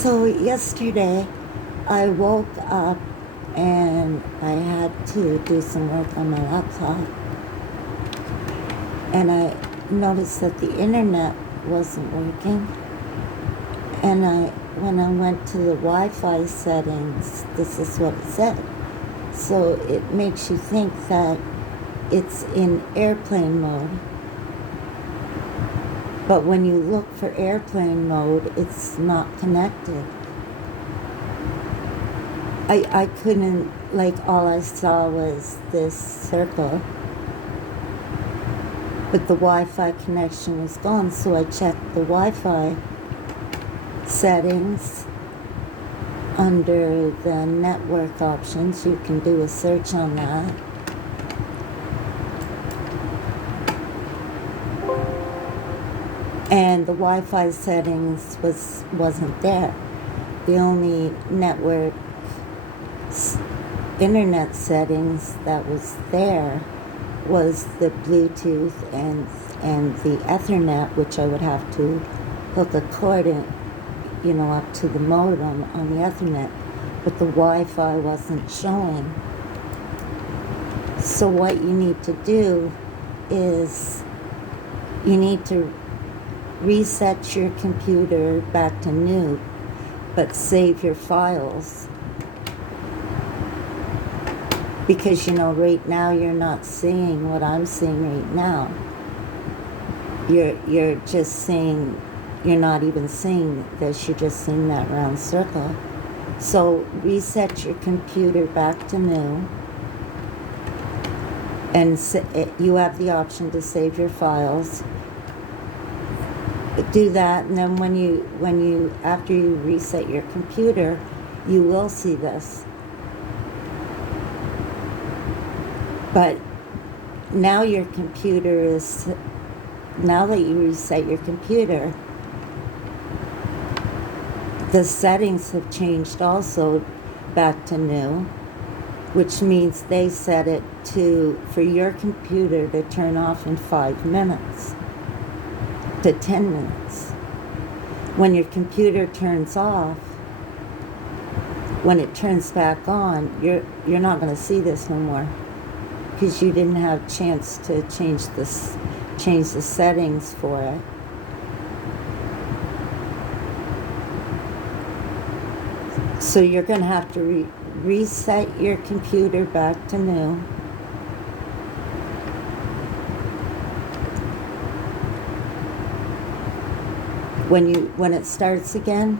So yesterday I woke up and I had to do some work on my laptop, and I noticed that the internet wasn't working. And when I went to the Wi-Fi settings, this is what it said. So it makes you think that it's in airplane mode. But when you look for airplane mode, it's not connected. I couldn't, all I saw was this circle, but the Wi-Fi connection was gone, so I checked the Wi-Fi settings under the network options. You can do a search on that. And the Wi-Fi settings wasn't there. The only internet settings that was there was the Bluetooth and the Ethernet, which I would have to hook a cord in, up to the modem on the Ethernet, but the Wi-Fi wasn't showing. So what you need to do is you need to reset your computer back to new, but save your files. Because, right now you're not seeing what I'm seeing right now. You're just seeing, you're not even seeing this, you're just seeing that round circle. So reset your computer back to new, and you have the option to save your files. Do that, and then after you reset your computer, you will see this. But now your computer is, now that you reset your computer, the settings have changed also back to new, which means they set it for your computer to turn off in 5 minutes to 10 minutes. When your computer turns off, when it turns back on, you're not going to see this no more, because you didn't have a chance to change the settings for it. So you're going to have to reset your computer back to new. When it starts again,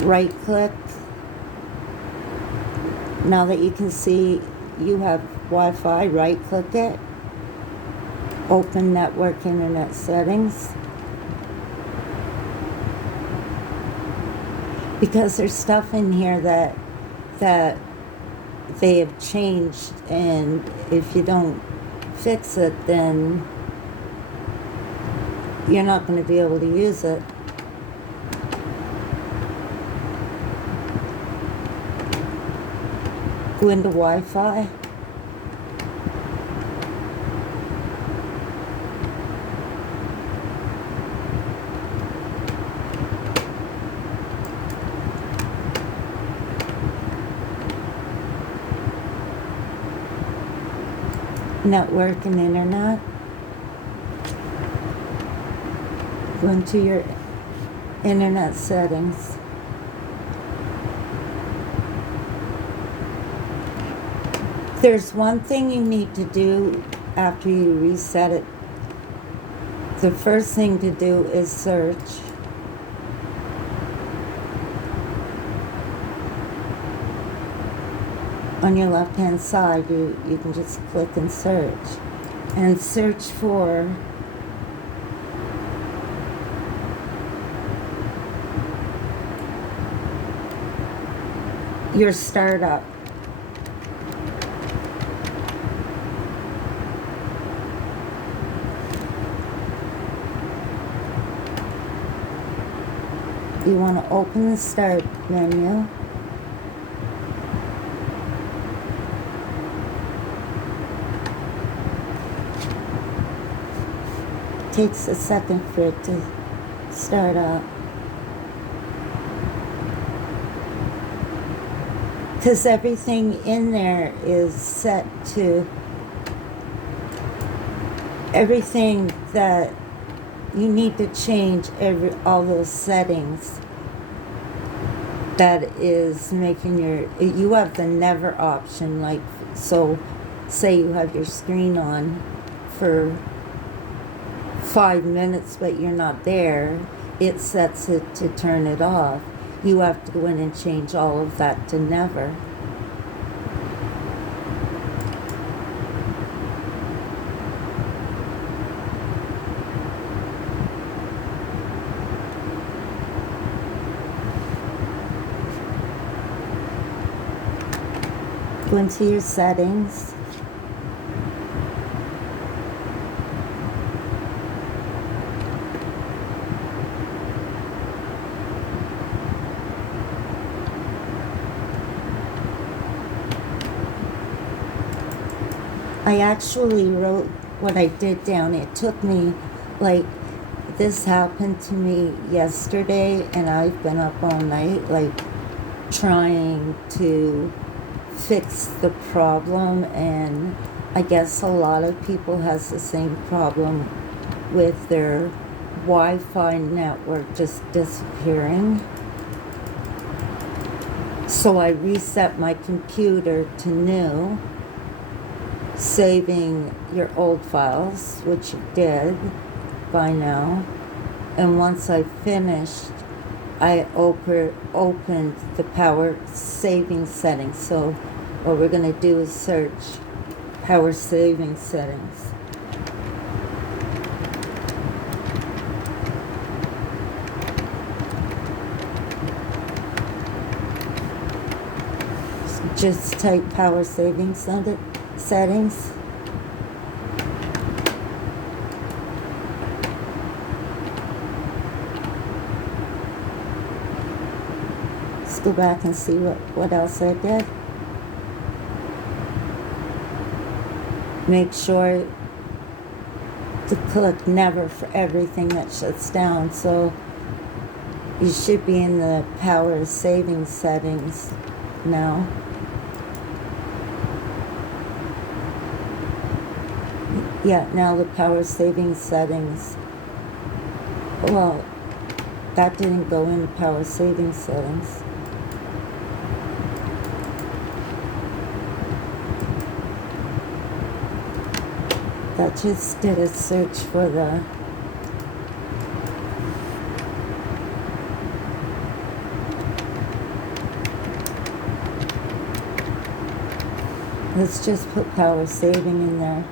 right click. Now that you can see you have Wi-Fi, right click it, open network internet settings. Because there's stuff in here that they have changed, and if you don't fix it, then you're not going to be able to use it. Go into Wi-Fi. Network and internet. Go into your internet settings. There's one thing you need to do after you reset it. The first thing to do is search. On your left-hand side, you can just click and search. And search for your startup. You want to open the start menu. Takes a second for it to start up. Because everything in there is set to everything that you need to change, all those settings that is making you have the never option, like, so say you have your screen on for 5 minutes but you're not there, it sets it to turn it off. You have to go in and change all of that to never. Go into your settings. I actually wrote what I did down. It took me, like, this happened to me yesterday, and I've been up all night, like, trying to fix the problem, and I guess a lot of people has the same problem with their Wi-Fi network just disappearing. So I reset my computer to new, saving your old files, which you did by now. And once I finished, I opened the power saving settings. So what we're going to do is search power saving settings. Just type power saving settings. Let's go back and see what else I did. Make sure to click never for everything that shuts down. So you should be in the power saving settings now. Yeah, now the power saving settings. Well, that didn't go in power saving settings. That just did a search for the let's just put power saving in there.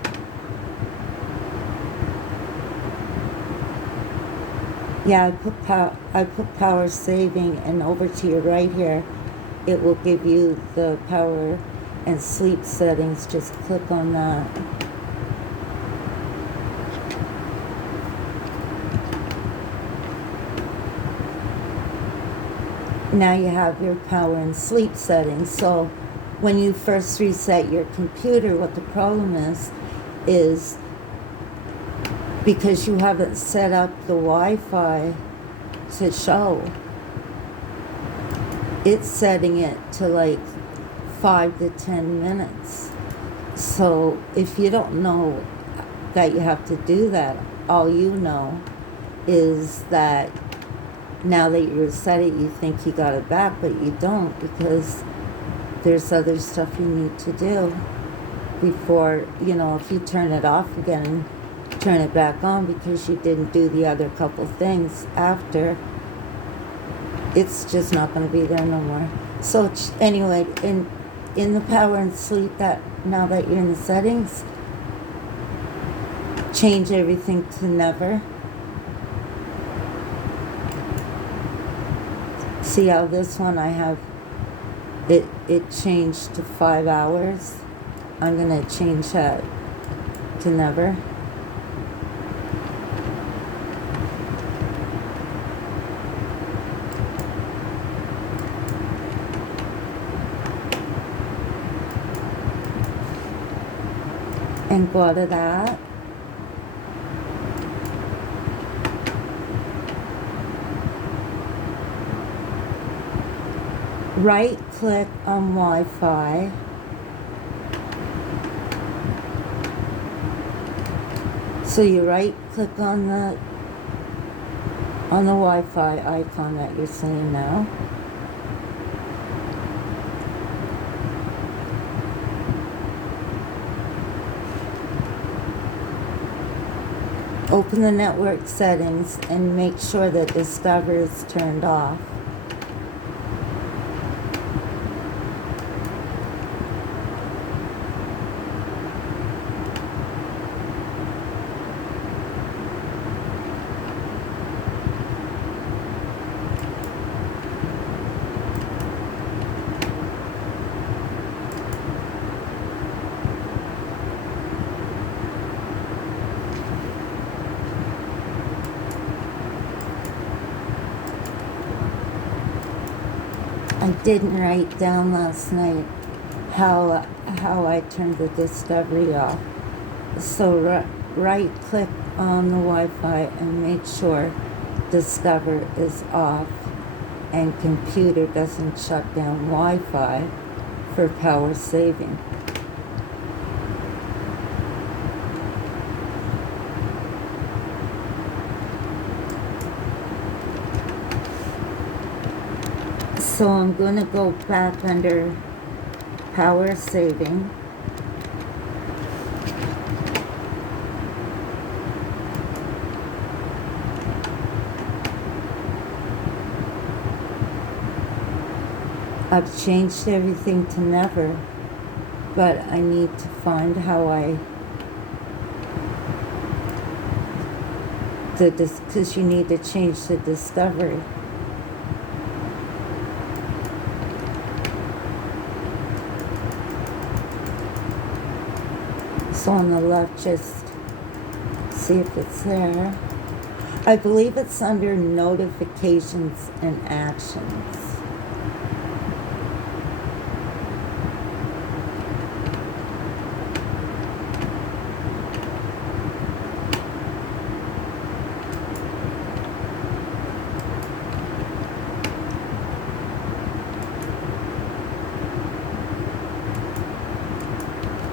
Yeah, I put power saving, and over to your right here, it will give you the power and sleep settings. Just click on that. Now you have your power and sleep settings. So when you first reset your computer, what the problem is because you haven't set up the Wi-Fi to show, it's setting it to like 5 to 10 minutes. So if you don't know that you have to do that, all you know is that now that you reset it, you think you got it back, but you don't, because there's other stuff you need to do before, if you turn it off again and turn it back on because you didn't do the other couple things after, it's just not going to be there no more. So anyway, in the power and sleep, that now that you're in the settings, change everything to never. See how this one I have it changed to 5 hours. I'm gonna change that to never. And go out of that. right click on Wi-Fi. So you right click on the Wi-Fi icon that you're seeing now. Open the network settings and make sure that Discover is turned off. I didn't write down last night how I turned the Discovery off. So right click on the Wi-Fi and make sure Discover is off and computer doesn't shut down Wi-Fi for power saving. So I'm going to go back under power saving. I've changed everything to never, but I need to find how because you need to change the Discovery. So on the left, just see if it's there. I believe it's under notifications and actions.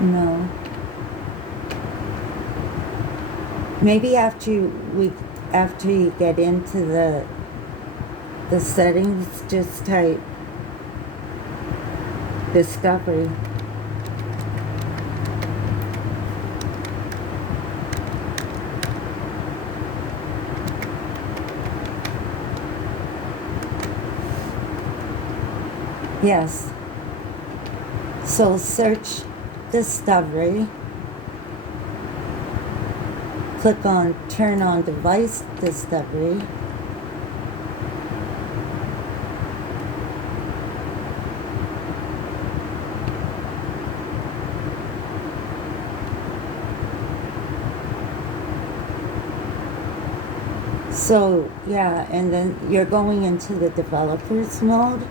No. Maybe after you get into the settings, just type Discovery. Yes. So search Discovery. Click on Turn on Device Discovery. So, yeah, and then you're going into the developers mode.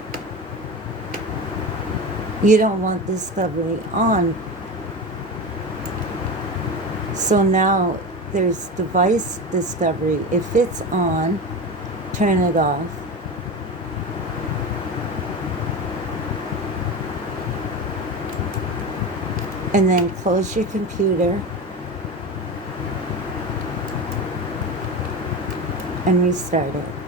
You don't want Discovery on. So now there's device Discovery. If it's on, turn it off. And then close your computer and restart it.